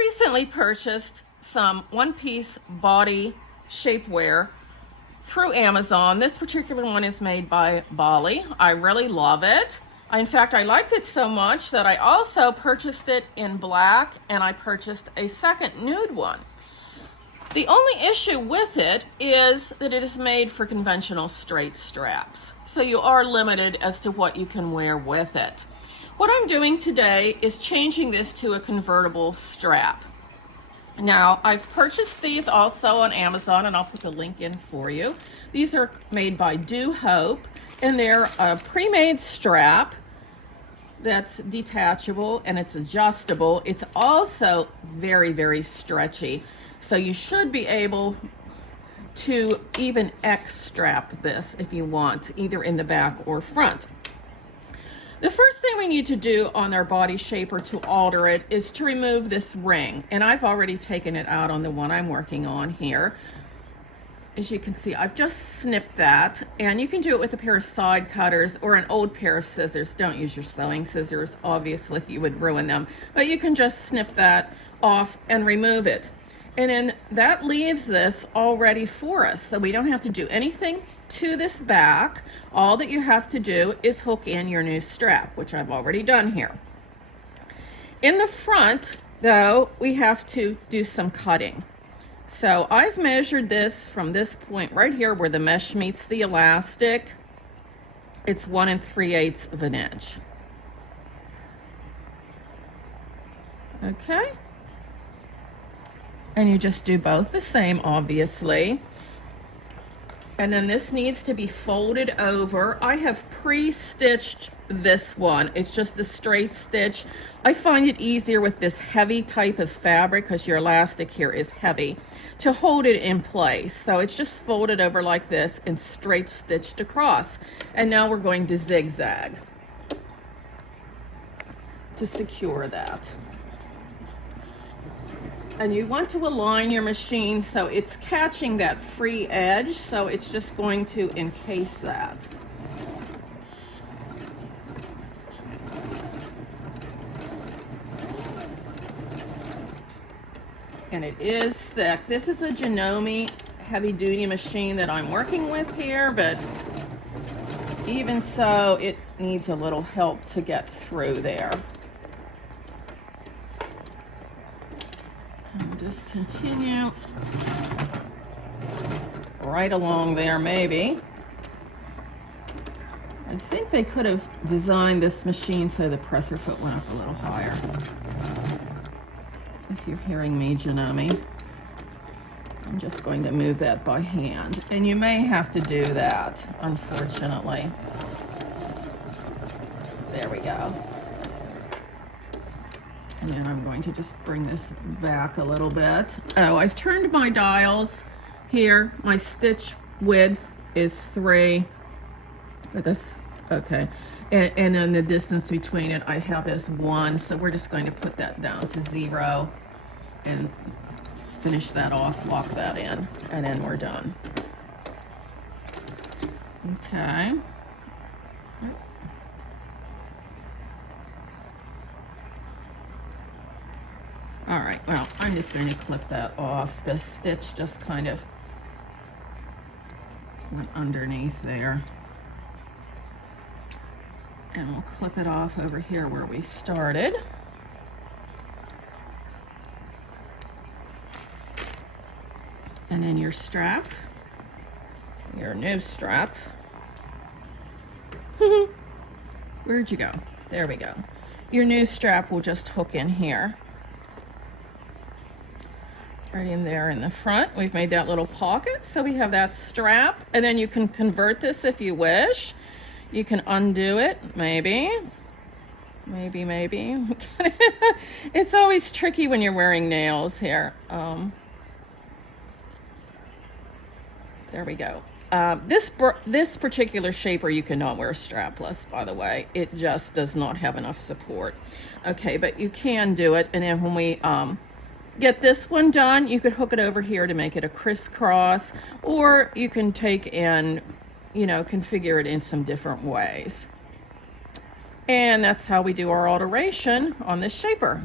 recently purchased some one-piece body shapewear through Amazon. This particular one is made by Bali. I really love it. In fact, I liked it so much that I also purchased it in black, and I purchased a second nude one. The only issue with it is that it is made for conventional straight straps. So you are limited as to what you can wear with it. What I'm doing today is changing this to a convertible strap. Now, I've purchased these also on Amazon, and I'll put the link in for you. These are made by Do Hope, and they're a pre-made strap that's detachable and it's adjustable. It's also very, very stretchy. So you should be able to even X-strap this if you want, either in the back or front. The first thing we need to do on our body shaper to alter it is to remove this ring. And I've already taken it out on the one I'm working on here. As you can see, I've just snipped that, and you can do it with a pair of side cutters or an old pair of scissors. Don't use your sewing scissors, obviously you would ruin them, but you can just snip that off and remove it. And then that leaves this all ready for us, so we don't have to do anything to this back. All that you have to do is hook in your new strap, which I've already done here. In the front, though, we have to do some cutting. So I've measured this from this point right here where the mesh meets the elastic. It's 1 3/8 of an inch. Okay. And you just do both the same, obviously. And then this needs to be folded over. I have pre-stitched this one. It's just a straight stitch. I find it easier with this heavy type of fabric, because your elastic here is heavy, to hold it in place. So it's just folded over like this and straight stitched across. And now we're going to zigzag to secure that. And you want to align your machine so it's catching that free edge, so it's just going to encase that. And it is thick. This is a Janome heavy-duty machine that I'm working with here, but even so, it needs a little help to get through there. Just continue right along there, maybe. I think they could have designed this machine so the presser foot went up a little higher. If you're hearing me, Janome, I'm just going to move that by hand. And you may have to do that, unfortunately. There we go. And then I'm going to just bring this back a little bit. Oh, I've turned my dials here. My stitch width is 3. But this, okay. And then the distance between it I have is 1. So we're just going to put that down to 0 and finish that off, lock that in, and then we're done. Okay. All right, well, I'm just going to clip that off. The stitch just kind of went underneath there. And we'll clip it off over here where we started. And then your strap, your new strap. Where'd you go? There we go. Your new strap will just hook in here. Right in there in the front. We've made that little pocket, so we have that strap. And then you can convert this if you wish. You can undo it, maybe. Maybe. It's always tricky when you're wearing nails here. There we go. This particular shaper you cannot wear strapless, by the way. It just does not have enough support. Okay, but you can do it. And then when we get this one done, you could hook it over here to make it a crisscross, or you can take and, you know, configure it in some different ways. And that's how we do our alteration on this shaper.